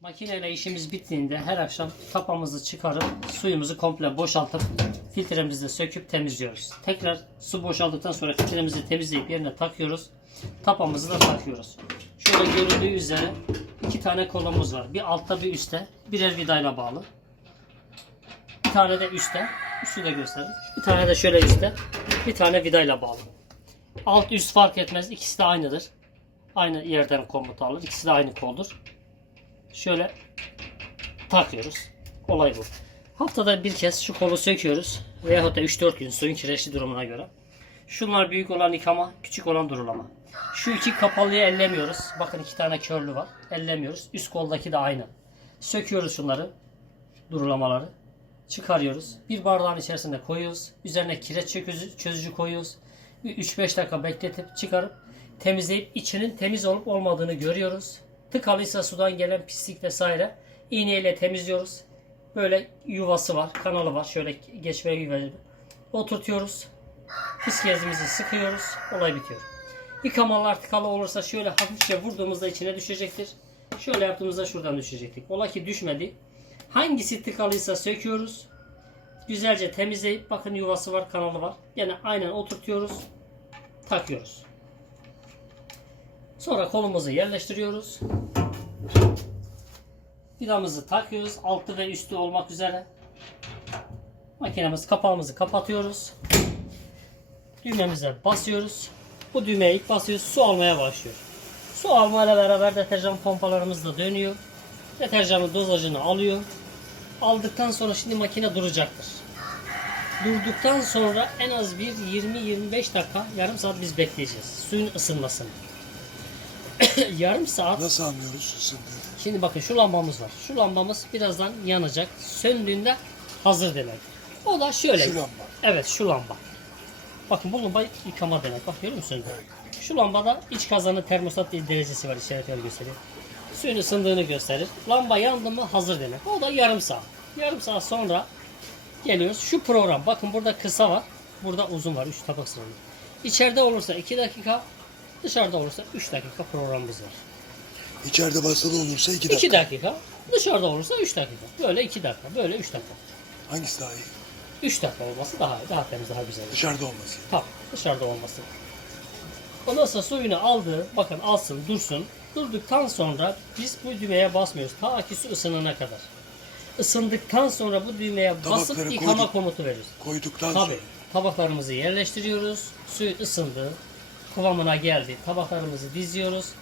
Makineyle işimiz bittiğinde her akşam tapamızı çıkarıp suyumuzu komple boşaltıp filtremizi söküp temizliyoruz. Tekrar su boşaldıktan sonra filtremizi temizleyip yerine takıyoruz. Tapamızı da takıyoruz. Şöyle görüldüğü üzere iki tane kolumuz var. Bir altta bir üstte. Birer vidayla bağlı. Bir tane de üstte. Üstü de göstereyim. Bir tane de şöyle üstte. Bir tane vidayla bağlı. Alt üst fark etmez. İkisi de aynıdır. Aynı yerden komut alır. İkisi de aynı koldur. Şöyle takıyoruz. Olay bu. Haftada bir kez şu kolu söküyoruz. Veyahut da 3-4 gün suyun kireçli durumuna göre. Şunlar büyük olan yıkama, küçük olan durulama. Şu iki kapalıyı ellemiyoruz. Bakın iki tane körlü var. Ellemiyoruz. Üst koldaki de aynı. Söküyoruz şunları. Durulamaları. Çıkarıyoruz. Bir bardağın içerisine koyuyoruz. Üzerine kireç çözücü, çözücü koyuyoruz. Bir 3-5 dakika bekletip çıkarıp temizleyip içinin temiz olup olmadığını görüyoruz. Tıkalıysa sudan gelen pislik vesaire iğneyle temizliyoruz. Böyle yuvası var, kanalı var. Şöyle geçmeye yuvası. Oturtuyoruz. Pis gezimizi sıkıyoruz. Olay bitiyor. Yıkamalar tıkalı olursa şöyle hafifçe vurduğumuzda içine düşecektir. Şöyle yaptığımızda şuradan düşecektik. Ola ki düşmedi. Hangisi tıkalıysa söküyoruz. Güzelce temizleyip bakın yuvası var, kanalı var. Yine aynen oturtuyoruz. Takıyoruz. Sonra kolumuzu yerleştiriyoruz. Vidamızı takıyoruz. Altı ve üstü olmak üzere. Makinemiz kapağımızı kapatıyoruz. Düğmemize basıyoruz. Bu düğmeye ilk basıyoruz. Su almaya başlıyor. Su almayla beraber deterjan pompalarımız da dönüyor. Deterjanın dozajını alıyor. Aldıktan sonra şimdi makine duracaktır. Durduktan sonra en az bir 20-25 dakika, yarım saat biz bekleyeceğiz. Suyun ısınmasını. yarım saat Nasıl anlıyoruz ısındığını? Şimdi bakın şu lambamız var. Şu lambamız birazdan yanacak. Söndüğünde hazır demek. O da şöyle. Şu lamba. Evet şu lamba. Bakın bu lamba yıkama demek. Bak görüyor musunuz? Şu lambada iç kazanı termostat derecesi var. işaretleri gösteriyor. Suyun ısındığını gösterir. Lamba yandı mı hazır demek. O da yarım saat. Yarım saat sonra geliyoruz. Şu program. Bakın burada kısa var. Burada uzun var. 3 tabak sıralı. İçeride olursa 2 dakika. Dışarıda olursa 3 dakika programımız var. İçeride basılı olursa iki dakika. 2 dakika. Dışarıda olursa 3 dakika. Böyle 2 dakika. Böyle 3 dakika. Hangisi daha iyi? 3 dakika olması daha iyi. Daha temiz, daha güzel. Dışarıda olması. Tabii dışarıda olması. Ondan sonra suyunu aldı. Bakın alsın, dursun. Durduktan sonra biz bu düğmeye basmıyoruz. Ta ki su ısınana kadar. Isındıktan sonra bu düğmeye basıp yıkama koyduk. komutu veriyoruz. Koyduktan Tabii. sonra. Tabaklarımızı yerleştiriyoruz. Suyu ısındı. Kıvamına geldi. Tabaklarımızı diziyoruz.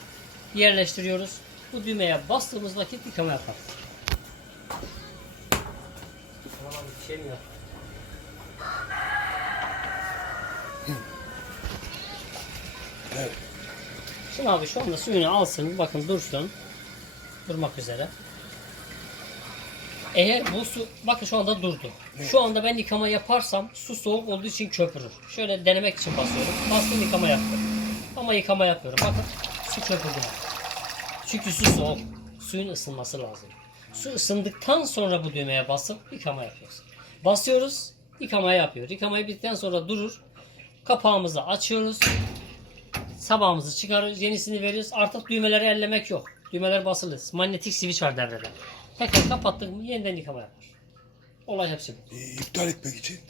Yerleştiriyoruz. Bu düğmeye bastığımız vakit yıkama yapar. Şey mi yok? Evet. Şimdi abi şu anda suyunu alsın. Bakın dursun. Durmak üzere. Eğer bu su, bakın şu anda durdu. Şu anda ben yıkama yaparsam su soğuk olduğu için köpürür. Şöyle denemek için basıyorum. Bastım yıkama yaptım. Ama yıkama yapıyorum. Bakın su köpürdü. Çünkü su soğuk. Suyun ısınması lazım. Su ısındıktan sonra bu düğmeye basıp yıkama yapıyoruz. Basıyoruz, yıkama yapıyor. Yıkamayı bittikten sonra durur. Kapağımızı açıyoruz. Sabahımızı çıkarıyoruz, yenisini veriyoruz. Artık düğmeleri ellemek yok. Düğmeler basılı. Manyetik switch var devrede. Tekrar kapattık mı yeniden yıkama yapar. Olay hepsi bu. Ee, iptal etmek için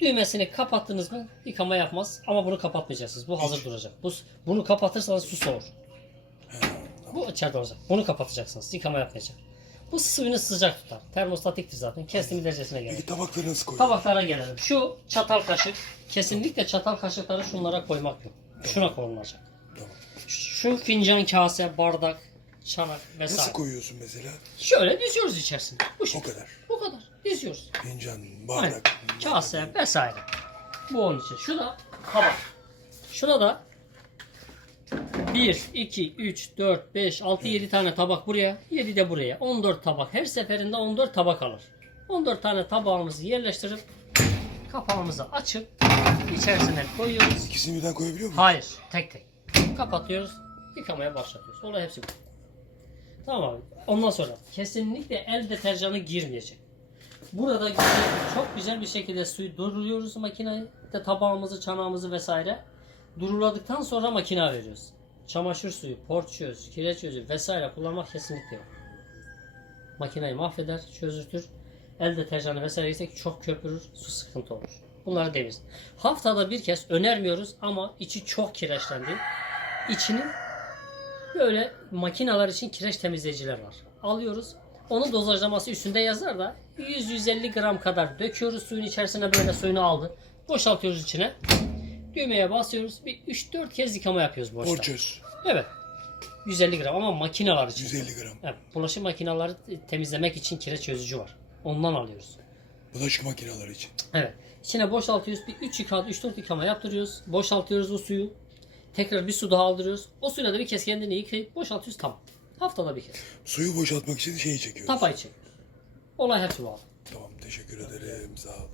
Düğmesini kapattınız mı yıkama yapmaz ama bunu kapatmayacaksınız. Bu hazır duracak. Bu, bunu kapatırsanız su soğur. Bu içeride olacak. Bunu kapatacaksınız. Yıkama yapmayacak. Bu suyunu sıcak tutar. Termostatiktir zaten. Kestiğimiz derecesine gelir. peki tabakları nasıl koyuyoruz? Tabaklara gelelim. Şu çatal kaşık. Kesinlikle çatal kaşıkları şunlara koymak yok. Şuna konulacak. Tamam. Şu fincan, kase, bardak, çanak vesaire. Nasıl koyuyorsun mesela? Şöyle diziyoruz içerisine. Bu O şekilde. kadar. Bu kadar. Diziyoruz. Fincan, Aynen. bardak. Kase vesaire. Bu onun için. Şu da tabak. Şuna da 1, 2, 3, 4, 5, 6, 7 tane tabak buraya. 7 de buraya. 14 tabak. Her seferinde 14 tabak alır. 14 tane tabağımızı yerleştirip kapağımızı açıp içerisine koyuyoruz. İkisini birden koyabiliyor muyum? Hayır. Tek tek. Kapatıyoruz. Yıkamaya başlatıyoruz. Olay hepsi bu. Tamam. Ondan sonra kesinlikle el deterjanı girmeyecek. Burada çok güzel bir şekilde suyu duruluyoruz makineyi. De tabağımızı, çanağımızı vesaire. Duruladıktan sonra makine veriyoruz. Çamaşır suyu, porçöz, kireç özü vesaire kullanmak kesinlikle yok. Makineyi mahveder, çözültür. El deterjanı vesaire girsek çok köpürür, su sıkıntı olur. Bunları demiz. Haftada bir kez önermiyoruz ama içi çok kireçlendi. İçinin böyle makineler için kireç temizleyiciler var. Alıyoruz. Onun dozajlaması üstünde yazar da 100-150 gram kadar döküyoruz suyun içerisine böyle suyunu aldı. Boşaltıyoruz içine. Düğmeye basıyoruz. Bir 3-4 kez yıkama yapıyoruz boşta. Borçöz. Evet. 150 gram ama makineler için. 150 gram. Evet, bulaşık makineleri temizlemek için kireç çözücü var. Ondan alıyoruz. Bulaşık makineleri için. Evet. İçine boşaltıyoruz. Bir 3 yıkama, 3-4 yıkama yaptırıyoruz. Boşaltıyoruz o suyu. Tekrar bir su daha aldırıyoruz. O suyla da bir kez kendini yıkayıp boşaltıyoruz. Tamam. Haftada bir kez. Suyu boşaltmak için şeyi çekiyoruz. Tapayı çek. Olay hepsi bu abi. Tamam teşekkür ederim. Sağ ol.